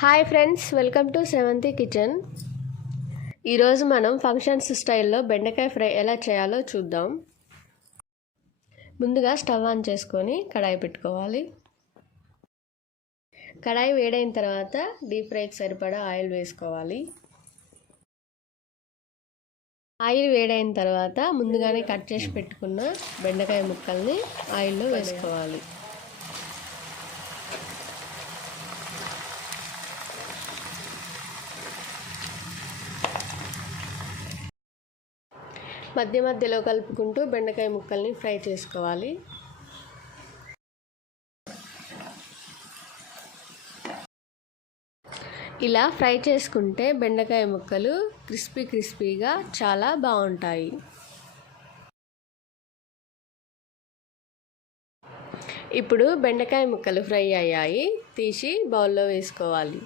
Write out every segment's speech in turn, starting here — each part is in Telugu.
Hi friends welcome to seventh kitchen ఈరోజు మనం ఫంక్షన్స్ స్టైల్లో బెండకాయ ఫ్రై ఎలా చేయాలో చూద్దాం. ముందుగా స్టవ్ ఆన్ చేసుకొని కడాయి పెట్టుకోవాలి. కడాయి వేడైన తర్వాత డీప్ ఫ్రైకి సరిపడా ఆయిల్ వేసుకోవాలి. ఆయిల్ వేడైన తర్వాత ముందుగానే కట్ చేసి పెట్టుకున్న బెండకాయ ముక్కల్ని ఆయిల్లో వేసుకోవాలి. మధ్య మధ్యలో కలుపుకుంటూ బెండకాయ ముక్కల్ని ఫ్రై చేసుకోవాలి. ఇలా ఫ్రై చేసుకుంటే బెండకాయ ముక్కలు క్రిస్పీ క్రిస్పీగా చాలా బాగుంటాయి. ఇప్పుడు బెండకాయ ముక్కలు ఫ్రై అయ్యాయి. తీసి బౌల్లో వేసుకోవాలి.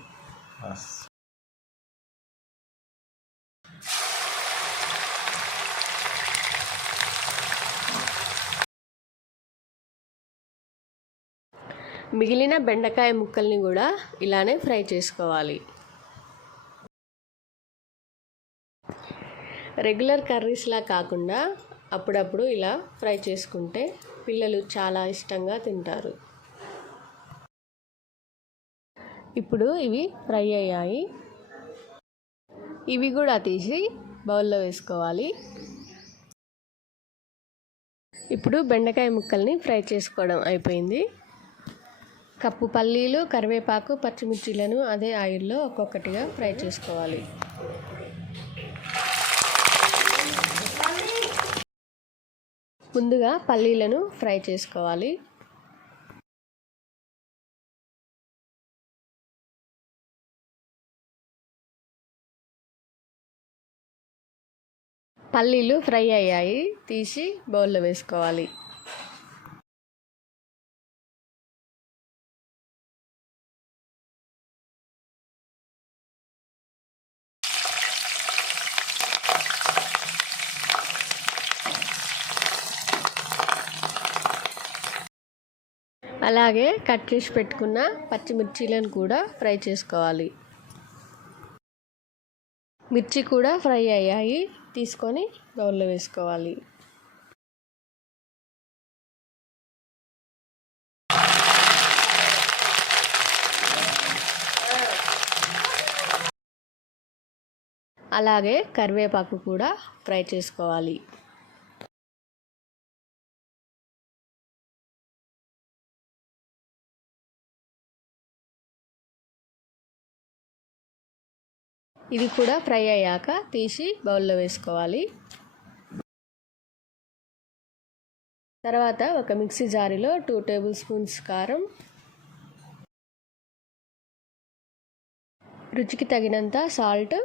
మిగిలిన బెండకాయ ముక్కల్ని కూడా ఇలానే ఫ్రై చేసుకోవాలి. రెగ్యులర్ కర్రీస్లా కాకుండా అప్పుడప్పుడు ఇలా ఫ్రై చేసుకుంటే పిల్లలు చాలా ఇష్టంగా తింటారు. ఇప్పుడు ఇవి ఫ్రై అయ్యాయి. ఇవి కూడా తీసి బౌల్లో వేసుకోవాలి. ఇప్పుడు బెండకాయ ముక్కల్ని ఫ్రై చేసుకోవడం అయిపోయింది. కప్పు పల్లీలు కరివేపాకు పచ్చిమిర్చిలను అదే ఆయిల్లో ఒక్కొక్కటిగా ఫ్రై చేసుకోవాలి. ముందుగా పల్లీలను ఫ్రై చేసుకోవాలి. పల్లీలు ఫ్రై అయ్యాయి తీసి బౌల్లో వేసుకోవాలి. అలాగే కట్ చేసి పెట్టుకున్న పచ్చిమిర్చీలను కూడా ఫ్రై చేసుకోవాలి. మిర్చి కూడా ఫ్రై అయ్యాయి తీసుకొని బౌల్లో వేసుకోవాలి. అలాగే కరివేపాకు కూడా ఫ్రై చేసుకోవాలి. ఇది కూడా ఫ్రై అయ్యాక తీసి బౌల్లో వేసుకోవాలి. తర్వాత ఒక మిక్సీ జారీలో టూ టేబుల్ స్పూన్స్ కారం. రుచికి తగినంత సాల్ట్.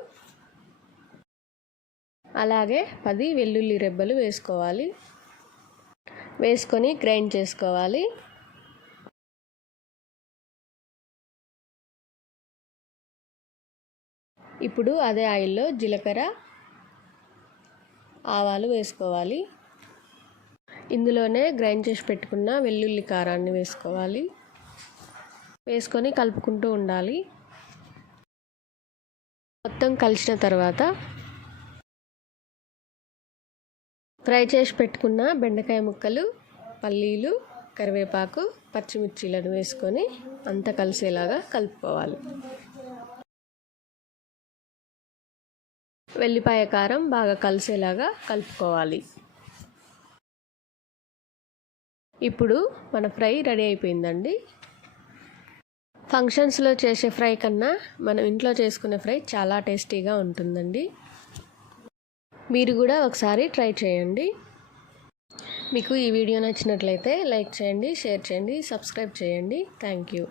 అలాగే పది వెల్లుల్లి రెబ్బలు వేసుకోవాలి. వేసుకొని గ్రైండ్ చేసుకోవాలి. ఇప్పుడు అదే ఆయిల్లో జీలకర్ర ఆవాలు వేసుకోవాలి. ఇందులోనే గ్రైండ్ చేసి పెట్టుకున్న వెల్లుల్లి కారాన్ని వేసుకోవాలి. వేసుకొని కలుపుకుంటూ ఉండాలి. మొత్తం కలిసిన తర్వాత ఫ్రై చేసి పెట్టుకున్న బెండకాయ ముక్కలు పల్లీలు కరివేపాకు పచ్చిమిర్చీలను వేసుకొని అంతా కలిసేలాగా కలుపుకోవాలి. వెల్లిపాయ కారం బాగా కలిసేలాగా కలుపుకోవాలి. ఇప్పుడు మన ఫ్రై రెడీ అయిపోయిందండి. ఫంక్షన్స్లో చేసే ఫ్రై కన్నా మనం ఇంట్లో చేసుకునే ఫ్రై చాలా టేస్టీగా ఉంటుందండి. మీరు కూడా ఒకసారి ట్రై చేయండి. మీకు ఈ వీడియో నచ్చినట్లయితే లైక్ చేయండి షేర్ చేయండి సబ్స్క్రైబ్ చేయండి. Thank you.